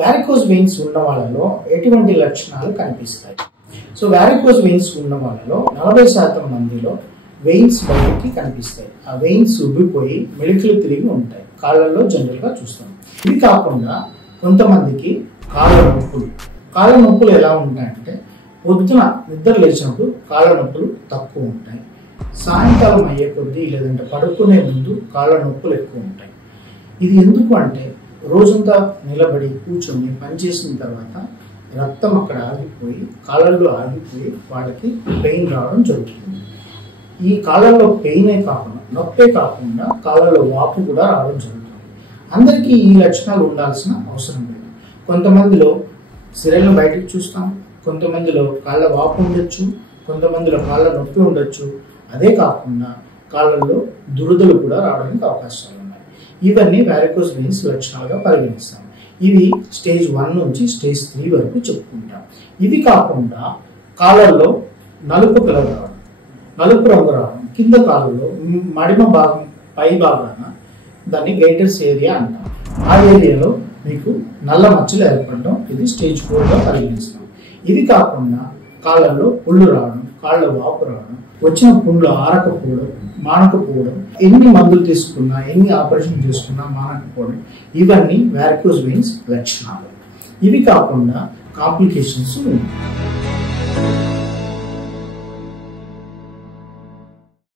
Varicose veins ఉన్న వాళ్ళలో ఎటువంటి లక్షణాలు కనిపిస్తాయి? సో వారికోజ్ వెయిన్స్ ఉన్న వాళ్ళలో 40% మందిలో వెయిన్స్ బయటికి కనిపిస్తాయి. ఆ వెయిన్స్ ఉబ్బిపోయి మెలికలు తిరిగి ఉంటాయి. కాళ్ళల్లో జనరల్ గా చూస్తాం. ఇది కాకుండా కొంతమందికి కాళ్ళ నొప్పులు ఎలా ఉంటాయంటే పొద్దున నిద్ర లేచినప్పుడు కాళ్ళ నొప్పులు తక్కువ ఉంటాయి. సాయంకాలం అయ్యే కొద్దీ లేదంటే పడుకునే ముందు కాళ్ళ నొప్పులు ఎక్కువ ఉంటాయి. ఇది ఎందుకు అంటే రోజంతా నిలబడి కూర్చొని పనిచేసిన తర్వాత రక్తం అక్కడ ఆగిపోయి కాళ్ళల్లో ఆగిపోయి వాళ్ళకి పెయిన్ రావడం జరుగుతుంది. ఈ కాళ్ళల్లో పెయినే కాకుండా నొప్పే కాకుండా కాళ్ళలో వాపు కూడా రావడం జరుగుతుంది. అందరికీ ఈ లక్షణాలు ఉండాల్సిన అవసరం లేదు. కొంతమందిలో సిరలను బయటకు చూస్తాం, కొంతమందిలో కాళ్ళ వాపు ఉండొచ్చు, కొంతమందిలో కాళ్ళ నొప్పి ఉండొచ్చు. అదే కాకుండా కాళ్ళల్లో దురదలు కూడా రావడానికి అవకాశాలు ఉన్నాయి. ఇవన్నీ వారికోజ్ వెయిన్స్ లక్షణాలుగా పరిగణిస్తాం. ఇవి స్టేజ్ 1 నుంచి స్టేజ్ 3 వరకు చెప్పుకుంటాం. ఇవి కాకుండా కాళ్ళల్లో నలుపు రంగు రావడం, కింద కాళ్ళలో మడిమ భాగం పై భాగాన దాన్ని గ్రేటర్స్ ఏరియా అంటాం. ఆ ఏరియాలో మీకు నల్ల మచ్చలు ఏర్పడడం ఇది స్టేజ్ 4గా పరిగణిస్తాం. ఇది కాకుండా కాళ్ళల్లో పుళ్ళు రావడం, కాళ్ళ వాపు రావడం, వచ్చిన పుండ్లు ఆరకపోవడం, మానకపోవడం, ఎన్ని మందులు తీసుకున్నా ఎన్ని ఆపరేషన్ చేసుకున్నా మానకపోవడం, ఇవన్నీ వారికోజ్ వెయిన్స్ లక్షణాలు. ఇవి కాకుండా కాంప్లికేషన్స్ ఉన్నాయి.